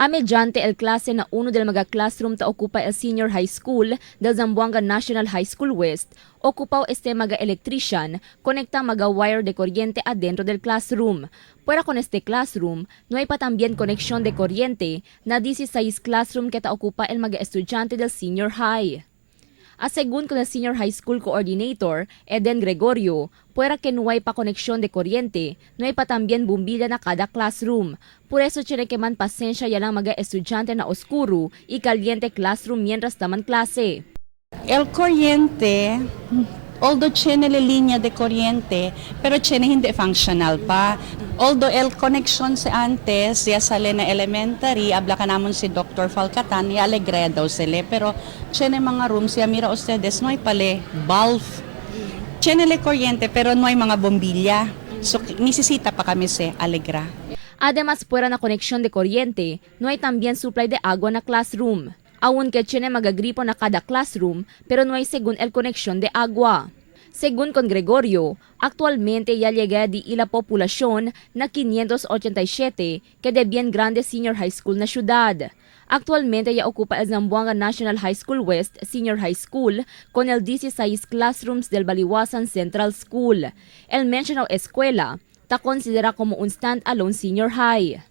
A mediante el clase na uno del mga classroom ta ocupa el Senior High School del Zamboanga National High School West, ocupaw este mga electrician, conecta mga wire de corriente adentro del classroom. Fuera con este classroom, no hay pa también conexión de corriente na 16 classroom que ta ocupa el mga estudyante del Senior High. Según con el Senior High School Coordinator, Eden Gregorio, fuera que no hay pa koneksyon de kuryente, no hay pa también bumbilla na kada classroom. Por eso tiene que man pasensya ya lang mga estudyante na oscuro y caliente classroom mientras taman klase. El corriente, although tiene la línea de corriente, pero tiene hindi functional pa. Although el connection sa antes, ya sale na elementary, habla ka naman si Dr. Falcatan, ya alegre daw sila. Pero tiene mga rooms, ya mira ustedes, no hay pale bulb. Tiene la corriente, pero no hay mga bombilya. So, necesita pa kami si Alegra. Además, fuera na koneksyon de kuryente, no hay también supply de agua na classroom. Aunque tiene magagripo na kada classroom, pero no hay según el koneksyon de agua. Según con Gregorio, actualmente ya llega di la población na 587 que de bien grande senior high school na ciudad. Actualmente ya ocupa el Zamboanga National High School West Senior High School con el 16 classrooms del Baliwasan Central School. El mencionado escuela ta considera como un stand-alone senior high.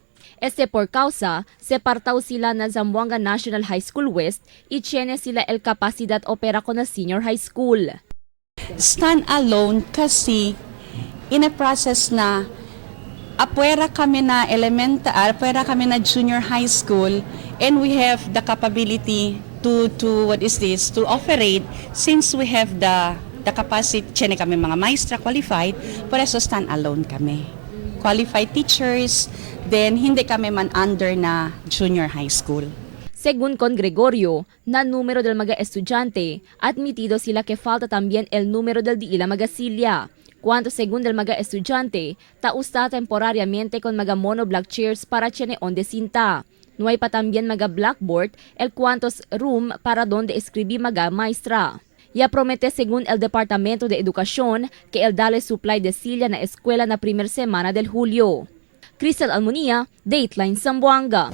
Por causa, separtaw sila na Zamboanga National High School West y tiene sila el capacidad opera con el Senior High School. Stand alone kasi in a process na apuera kami na elemental, apuera kami na junior high school, and we have the capability to operate since we have the capacity. Tiene kami mga maestra qualified, por eso stand alone kami. Qualified teachers, then hindi kami man under na junior high school. Según con Gregorio, na número del mga estudyante, admitido sila que falta también el número del di ila mga silya. Cuanto según del mga estudyante, tausta temporariamente con mga monoblock chairs para tiene onde cinta. No hay pa también mga blackboard, el cuantos room para donde escribir mga maestra. Ya promete según el Departamento de Educación que el dale supply de silya na eskwela na primer semana del Hulyo. Cristel Almonía, Dateline Zamboanga.